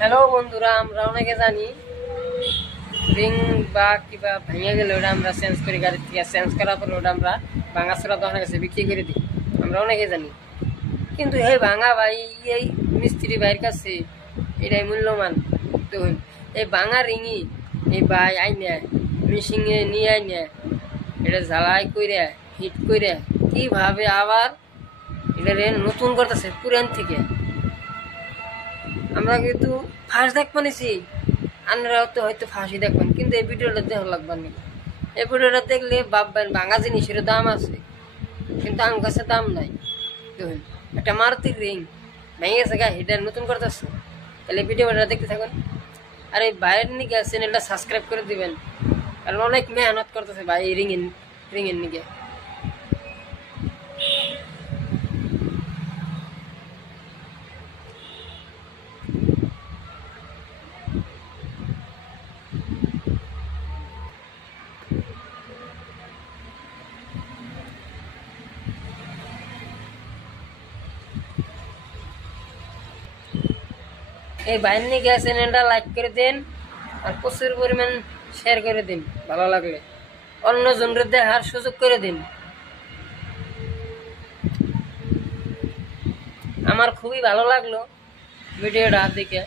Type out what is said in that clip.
Hello বন্ধুরা, আমরা অনেকে জানি রিং বা কিবা ভেঙে গেলে ওটা আমরা চেঞ্জ করি, গাড়ির থেকে চেঞ্জ করার পরে ওটা আমরা ভাঙাচোরা দোকানের কাছে বিক্রি করে দিই। আমরা অনেকে জানি, কিন্তু এই ভাঙা ভাই এই মিস্ত্রি ভাইয়ের কাছে এটাই মূল্যমান। দেখুন, এই ভাঙা রিংই এই ভাই আইনে মেশিনে নিয়ে আইনে এটা জ্বালাই করে হিট করে কিভাবে আবার এটা নতুন করতেছে পুরান থেকে। আমরা কিন্তু ফার্স্ট দেখবো নিছি, আপনারাও তো হয়তো ফাঁসি দেখবেন, কিন্তু এই ভিডিওটা দেখা লাগবেন না। এই ভিডিওটা দেখলে ভাববেন ভাঙা জিনিসের দাম আছে, কিন্তু আমার কাছে দাম নাই। দেখুন, একটা মারুতির রিং ভেঙে গেছে, গা হিটার নতুন করতেছে। তাহলে ভিডিওটা দেখতে থাকুন, আর এই ভাইয়ের নিকে চ্যানেলটা সাবস্ক্রাইব করে দিবেন, কারণ অনেক মেহনত করতেছে ভাই এই রিংয়ের নিকে। এই বাইরে গ্যাস চ্যানেলটা লাইক করে দিন, আর প্রচুর পরিমাণ শেয়ার করে দিন। ভালো লাগলে অন্য জনদের দেখার সুযোগ করে দিন। আমার খুবই ভালো লাগলো ভিডিওটা দেখে।